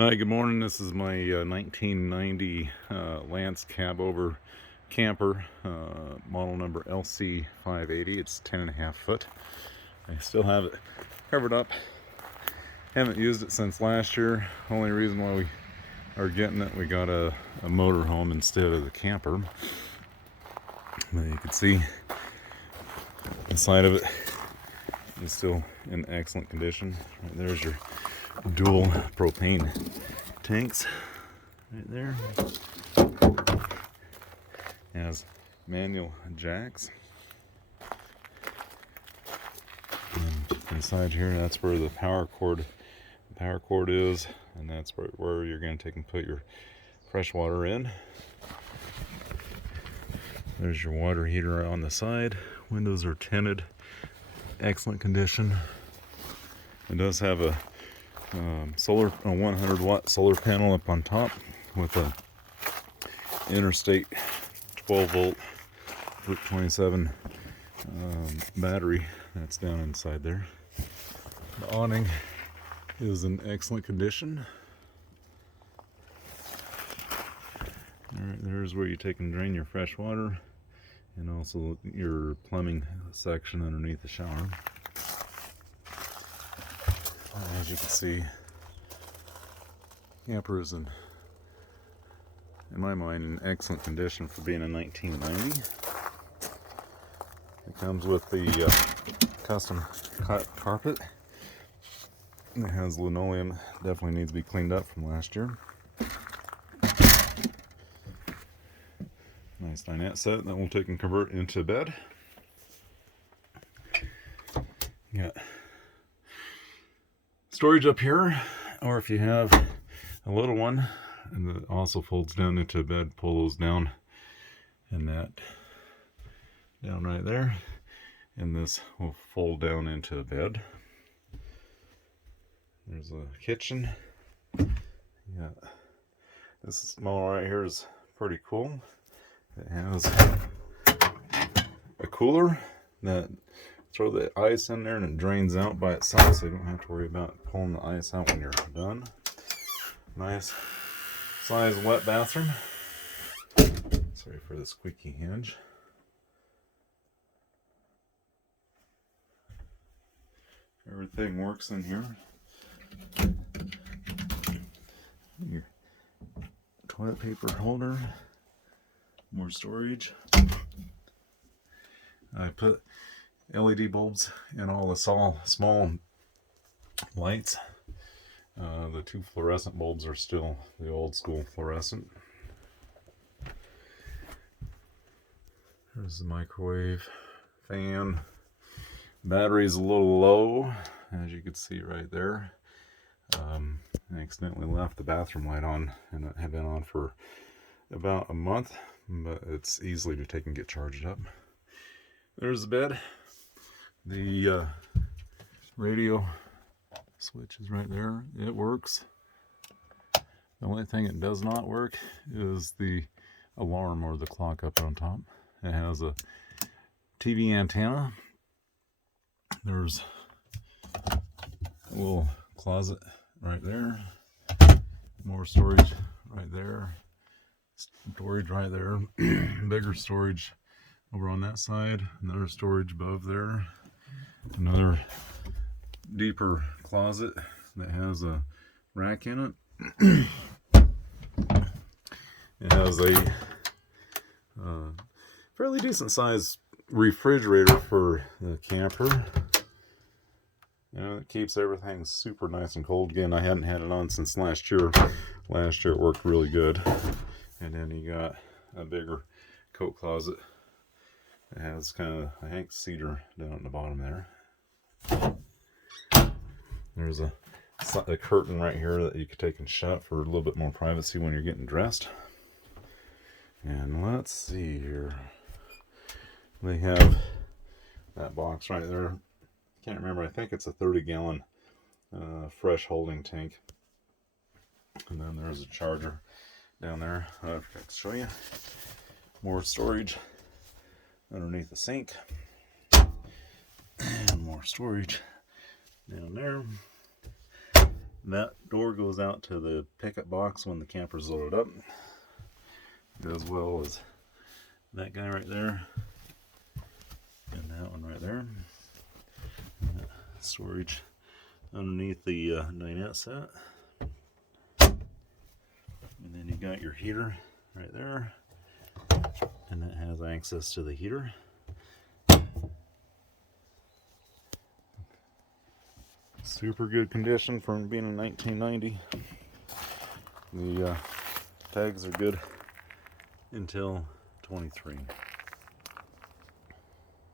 Hi, good morning. This is my 1990 Lance cab over camper, model number LC580. It's 10.5 foot. I still have it covered up. Haven't used it since last year. Only reason why we are getting it, we got a motorhome instead of the camper. But you can see the side of it is still in excellent condition. Right there's your dual propane tanks right there. It has manual jacks. And inside here, that's where the power cord is, and that's where you're going to take and put your fresh water in. There's your water heater on the side. Windows are tinted, excellent condition. It does have a 100 watt solar panel up on top with a interstate 12 volt 27 battery that's down inside there. The awning is in excellent condition. Alright, there's where you take and drain your fresh water, and also your plumbing section underneath the shower. As you can see, camper is in my mind, in excellent condition for being a 1990. It comes with the custom cut carpet. It has linoleum, definitely needs to be cleaned up from last year. Nice dinette set that we'll take and convert into bed. Got storage up here, or if you have a little one and it also folds down into a bed, pull those down, and that down right there, and this will fold down into a bed. There's a kitchen. Yeah, this small right here is pretty cool. It has a cooler that throw the ice in there and it drains out by itself, so you don't have to worry about pulling the ice out when you're done. Nice size wet bathroom. Sorry for the squeaky hinge. Everything works in here. Your toilet paper holder, more storage. I put LED bulbs in all the small lights. The two fluorescent bulbs are still the old school fluorescent. There's the microwave, fan. Battery's a little low, as you can see right there. I accidentally left the bathroom light on, and it had been on for about a month, but it's easily to take and get charged up. There's the bed. The radio switch is right there. It works. The only thing it does not work is the alarm or the clock up on top. It has a TV antenna. There's a little closet right there. More storage right there. Storage right there. Bigger storage over on that side. Another storage above there. Another deeper closet that has a rack in it. It has a fairly decent sized refrigerator for the camper. You know, it keeps everything super nice and cold. Again, I hadn't had it on since last year. Last year it worked really good. And then you got a bigger coat closet. It has kind of, I think, cedar down at the bottom there. There's a curtain right here that you could take and shut for a little bit more privacy when you're getting dressed. And let's see here. They have that box right there. Can't remember. I think it's a 30-gallon fresh holding tank. And then there's a charger down there. I forgot to show you. More storage underneath the sink. And more storage down there. That door goes out to the pickup box when the camper's loaded up, as well as that guy right there and that one right there. Storage underneath the dinette set. And then you got your heater right there, and that has access to the heater. Super good condition from being in 1990. The tags are good until 23.